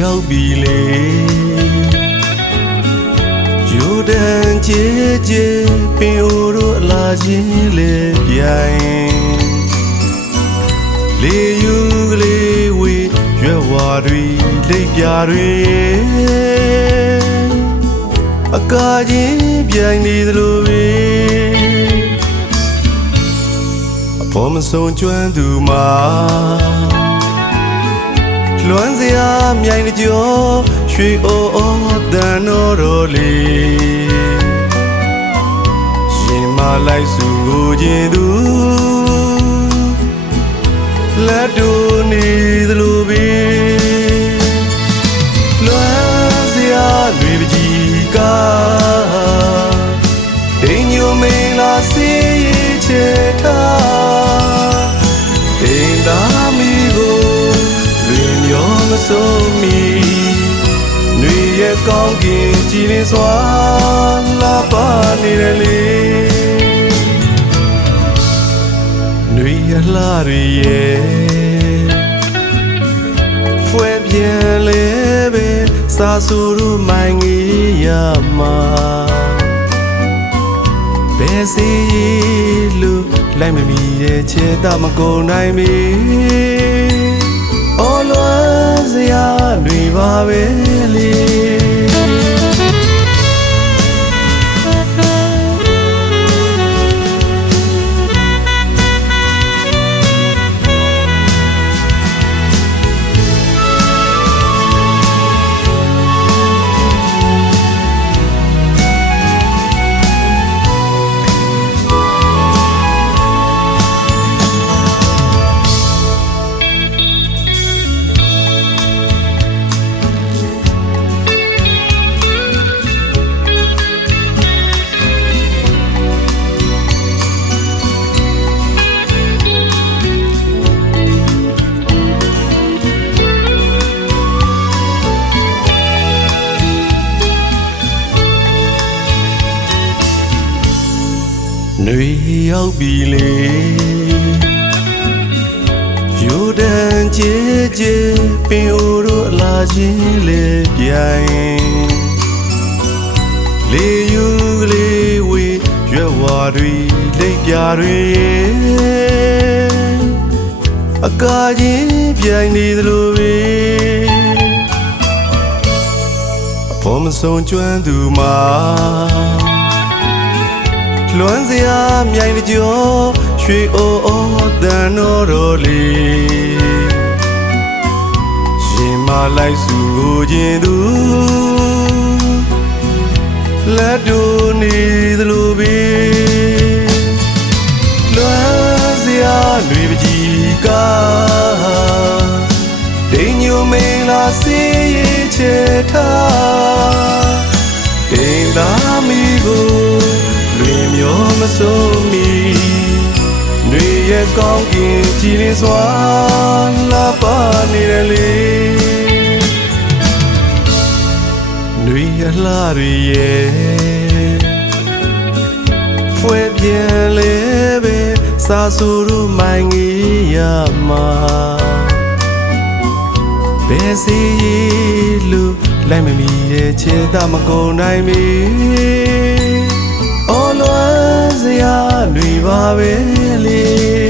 ရောက်ပြီလေယူတန်ကြည်ကြည်ပင်အိုတို့အလာချင်းလေပြိုင်လေယူကလေးဝေရွက်ဝါတွေလိပ်ပြာတွေအကာချင်းပြိုင်နေသလိုပဲအဖို့မဆုံးကျွမ်းသူမှာလွမ်းစရာမြိုင်ကြောရွှေအိုအိုတန်တော်လေးရင်မလိုက်စုကိုခြင်းသူလက်တို့နေသလိုပဲလွမ်းစရာတွေပကြီးကဒိန်ညိုမင်းလာစေးချေထားဒိန်သားမီကိုမဆုံးမီနှွေရဲ့ကောင်းကင်ကြည်လင်းစွာလာပါနေတယ်လေနှွေရလှတွေရဲ့ဖွဲပြန်လေပဲစာဆူတို့မိုင်းကြီးရမှာဘယ်စီလူလိုက်မမီတဲ့ချေတာမကုန်နိုင်မီအော်လွမ်းစရာတွေပါပဲလေနှွေရောက်ပြီလေယူတန်ကြည်ကြည်ပင်အိုတို့အလာချင်းလေပြိုင်လေယူကလေးဝေရွက်ဝါတွေလိပ်ပြာတွေအကာချင်းပြိုင်နေသလိုပဲအဖို့မဆုံးကျွမ်းသူမှာလွမ်းစရာမြိုင်ကြောရွှေအိုအိုတန်တော်လေးရင်မလိုက်စုကိုခြင်းသူလက်တို့နေသလိုပဲလွမ်းစရာတွေပကြီးကဒိန်ညိုမင်းလာစေးချေထားဒိန်သားမီကိုမျောမဆုံးမီနှွေရဲ့ကောင်းကင်ကြည်လင်းစွာလာပါနေတယ်လေနှွေရလှတွေရဲ့ဖွဲပြန်လေပဲစာဆူတို့မိုင်းကြီးရမှာဘယ်စီလူလိုက်မမီတဲ့ချေတာမကုန်နိုင်မီအော်လွမ်းစရာတွေပါပဲလေ